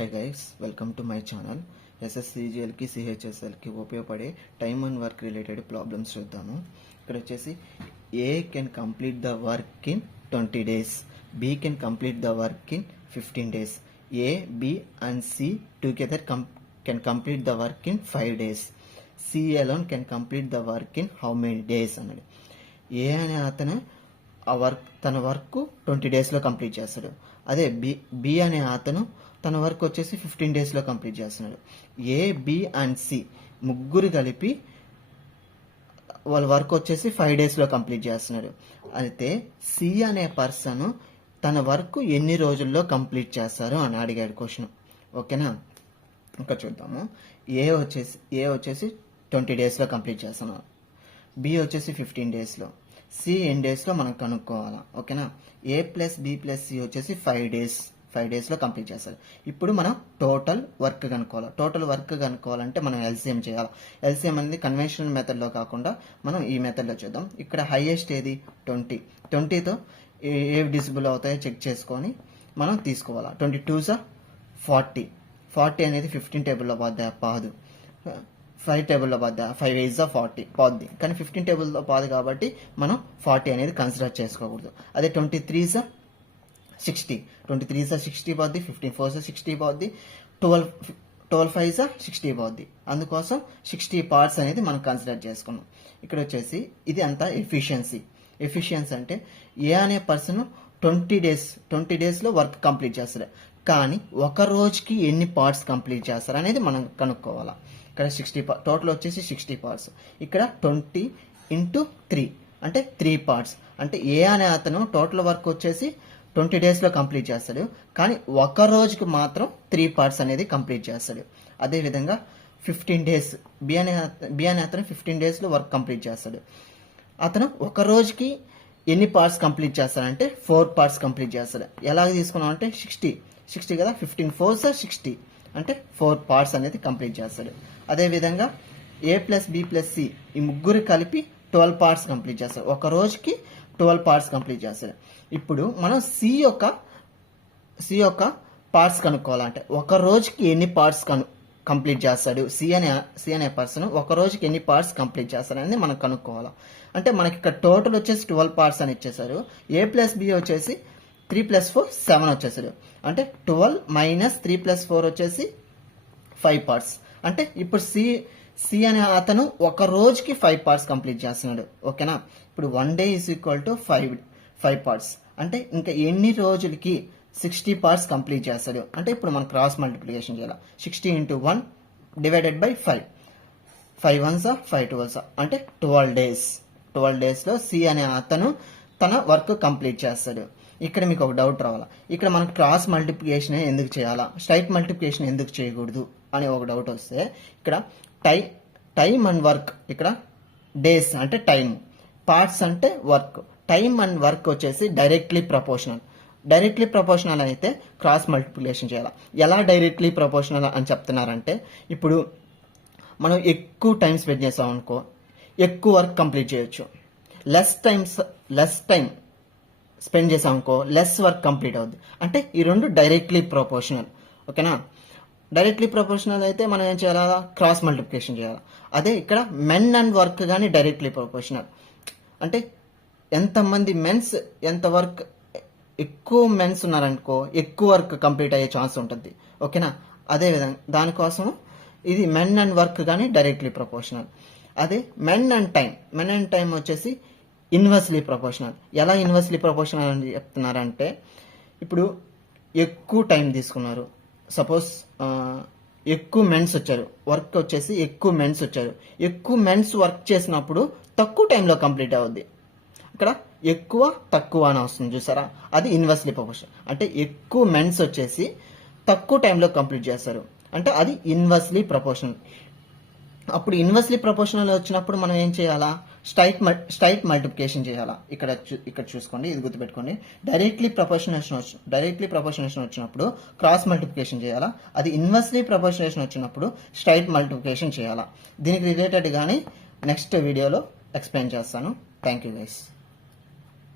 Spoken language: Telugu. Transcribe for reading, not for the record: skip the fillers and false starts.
Hi guys, welcome to my channel. ఎస్ఎస్సిజిఎల్కి సిహెచ్ఎస్ఎల్కి ఉపయోగపడే time and work related problems చూద్దాము. ఇక్కడ వచ్చేసి A can complete the work in 20 days, B can complete the work in 15 days, A B and C together can complete the work in 5 days, C alone can complete the work in how many days అన్నాడు. ఏ అనే అతను తన వర్క్ 20 daysలో కంప్లీట్ చేస్తాడు. అదే బి అనే అతను తన వర్క్ వచ్చేసి 15 daysలో కంప్లీట్ చేస్తున్నాడు. ఏ బి అండ్ సి ముగ్గురు కలిపి వాళ్ళ వర్క్ వచ్చేసి 5 daysలో కంప్లీట్ చేస్తున్నాడు. అయితే సి అనే పర్సన్ తన వర్క్ ఎన్ని రోజుల్లో కంప్లీట్ చేస్తారు అని అడిగాడు క్వశ్చన్. ఓకేనా, ఇంకా చూద్దాము. ఏ వచ్చేసి 20 daysలో కంప్లీట్ చేస్తున్నాడు, బి వచ్చేసి 15 daysలో, సి ఎన్ని డేస్లో మనం కనుక్కోవాలా. ఓకేనా, ఏ ప్లస్ బి ప్లస్ సి వచ్చేసి 5 daysలో కంప్లీట్ చేస్తారు. ఇప్పుడు మనం టోటల్ వర్క్ కనుక్కోవాలి. టోటల్ వర్క్ కనుక్కోవాలంటే మనం ఎల్సిఎం చేయాలి. ఎల్సిఎం అనేది కన్వెన్షనల్ మెథడ్లో కాకుండా మనం ఈ మెథడ్లో చూద్దాం. ఇక్కడ హైయెస్ట్ ఏది 20తో ఏ డిజిబుల్ అవుతాయో చెక్ చేసుకొని మనం తీసుకోవాలి. 22 40 అనేది 15 టేబుల్లో పాదు, 5 టేబుల్లో పోద్దా, 5 8 40 పోద్ది. కానీ 15 టేబుల్లో పోదు కాబట్టి మనం 40 అనేది కన్సిడర్ చేసుకోకూడదు. అదే 23 60 పోద్ది, 15 4 60 పోద్ది, 12 5 60 పోద్ది. అందుకోసం 60 పార్ట్స్ అనేది మనం కన్సిడర్ చేసుకున్నాం. ఇక్కడ వచ్చేసి ఇది అంతా ఎఫిషియన్సీ అంటే ఏ అనే పర్సన్ 20 daysలో వర్క్ కంప్లీట్ చేస్తారు. కానీ ఒక రోజుకి ఎన్ని పార్ట్స్ కంప్లీట్ చేస్తారు అనేది మనం కనుక్కోవాలా. ఇక్కడ 60 టోటల్ వచ్చేసి 60 పార్ట్స్. ఇక్కడ 20 × 3 అంటే 3 parts. అంటే ఏ అనే అతను టోటల్ వర్క్ వచ్చేసి 20 daysలో కంప్లీట్ చేస్తాడు. కానీ ఒక రోజుకి మాత్రం 3 parts అనేది కంప్లీట్ చేస్తాడు. అదేవిధంగా 15 days బి అనే అతను 15 daysలో వర్క్ కంప్లీట్ చేస్తాడు. అతను ఒక రోజుకి ఎన్ని పార్ట్స్ కంప్లీట్ చేస్తాడంటే 4 parts కంప్లీట్ చేస్తాడు. ఎలాగ తీసుకున్నాం అంటే 60 కదా, 15 4 60 అంటే 4 parts అనేది కంప్లీట్ చేస్తాడు. అదేవిధంగా ఏ ప్లస్ బి ప్లస్ సి ఈ ముగ్గురు కలిపి 12 parts కంప్లీట్ చేస్తారు. ఒక రోజుకి 12 parts కంప్లీట్ చేస్తాడు. ఇప్పుడు మనం సి యొక్క పార్ట్స్ కనుక్కోవాలంటే ఒక రోజుకి ఎన్ని పార్ట్స్ కంప్లీట్ చేస్తాడు, సి అనే పర్సన్ ఒక రోజుకి ఎన్ని పార్ట్స్ కంప్లీట్ చేస్తాడు అనేది మనం కనుక్కోవాలి. అంటే మనకి ఇక్కడ టోటల్ వచ్చేసి 12 parts అని ఇచ్చేసారు. ఏ ప్లస్ బి వచ్చేసి 3 + 4 7 వచ్చేసాడు. అంటే 12 - 3 + 4 వచ్చేసి 5 parts. అంటే ఇప్పుడు సి అనే అతను ఒక రోజుకి 5 parts కంప్లీట్ చేస్తున్నాడు. ఓకేనా, ఇప్పుడు 1 day = 5 parts. అంటే ఇంకా ఎన్ని రోజులకి 60 parts కంప్లీట్ చేస్తాడు అంటే ఇప్పుడు మనం క్రాస్ మల్టిప్లికేషన్ చేయాలి. 60 × 1 / 5 5 1s 5 12s అంటే 12 days. 12 daysలో సి అనే అతను తన వర్క్ కంప్లీట్ చేస్తాడు. ఇక్కడ మీకు ఒక డౌట్ రావాలా, ఇక్కడ మనం క్రాస్ మల్టిప్లికేషన్ ఎందుకు చేయాలా, స్ట్రైట్ మల్టిప్లికేషన్ ఎందుకు చేయకూడదు అని ఒక డౌట్ వస్తే, ఇక్కడ టైమ్ అండ్ వర్క్, ఇక్కడ డేస్ అంటే టైం, పార్ట్స్ అంటే వర్క్. టైమ్ అండ్ వర్క్ వచ్చేసి డైరెక్ట్లీ ప్రపోర్షనల్ అయితే క్రాస్ మల్టిప్లికేషన్ చేయాలి. ఎలా డైరెక్ట్లీ ప్రపోర్షనల్ అని చెప్తున్నారంటే, ఇప్పుడు మనం ఎక్కువ టైం స్పెండ్ చేసాం అనుకో ఎక్కువ వర్క్ కంప్లీట్ చేయొచ్చు. లెస్ టైం స్పెండ్ చేసాం అనుకో లెస్ వర్క్ కంప్లీట్ అవుద్ది. అంటే ఈ రెండు డైరెక్ట్లీ ప్రపోర్షనల్. ఓకేనా, డైరెక్ట్లీ ప్రపోర్షనల్ అయితే మనం ఏం చేయాలా, క్రాస్ మల్టిప్లికేషన్ చేయాలి. అదే ఇక్కడ మెన్ అండ్ వర్క్ కానీ డైరెక్ట్లీ ప్రపోర్షనల్. అంటే ఎంతమంది మెన్స్ ఎంత వర్క్, ఎక్కువ మెన్స్ ఉన్నారనుకో ఎక్కువ వర్క్ కంప్లీట్ అయ్యే ఛాన్స్ ఉంటుంది. ఓకేనా, అదేవిధంగా దానికోసం ఇది మెన్ అండ్ వర్క్ కానీ డైరెక్ట్లీ ప్రపోర్షనల్. అదే మెన్ అండ్ టైం వచ్చేసి ఇన్వర్స్లీ ప్రపోర్షనల్. ఎలా ఇన్వర్స్లీ ప్రపోర్షనల్ అని చెప్తున్నారంటే, ఇప్పుడు ఎక్కువ టైం తీసుకున్నారు, సపోజ్ ఎక్కువ మెన్స్ వచ్చారు, వర్క్ వచ్చేసి ఎక్కువ మెన్స్ వచ్చారు. ఎక్కువ మెన్స్ వర్క్ చేసినప్పుడు తక్కువ టైంలో కంప్లీట్ అవుద్ది. ఇక్కడ ఎక్కువ తక్కువ అని వస్తుంది చూసారా, అది ఇన్వర్స్లీ ప్రపోర్షనల్. అంటే ఎక్కువ మెన్స్ వచ్చేసి తక్కువ టైంలో కంప్లీట్ చేస్తారు అంటే అది ఇన్వర్స్లీ ప్రపోర్షనల్. అప్పుడు ఇన్వర్స్లీ ప్రపోర్షనల్ వచ్చినప్పుడు మనం ఏం చేయాలా, స్ట్రైట్ మల్టిప్లికేషన్ చేయాలా. ఇక్కడ చూసుకోండి, ఇది గుర్తుపెట్టుకోండి. డైరెక్ట్లీ ప్రపోర్షనేషన్ వచ్చినప్పుడు క్రాస్ మల్టిప్లికేషన్ చేయాలా. అది ఇన్వర్స్లీ ప్రపోర్షనేషన్ వచ్చినప్పుడు స్ట్రైట్ మల్టిప్లికేషన్ చేయాలా. దీనికి రిలేటెడ్ కానీ నెక్స్ట్ వీడియోలో ఎక్స్ప్లెయిన్ చేస్తాను. Thank you guys.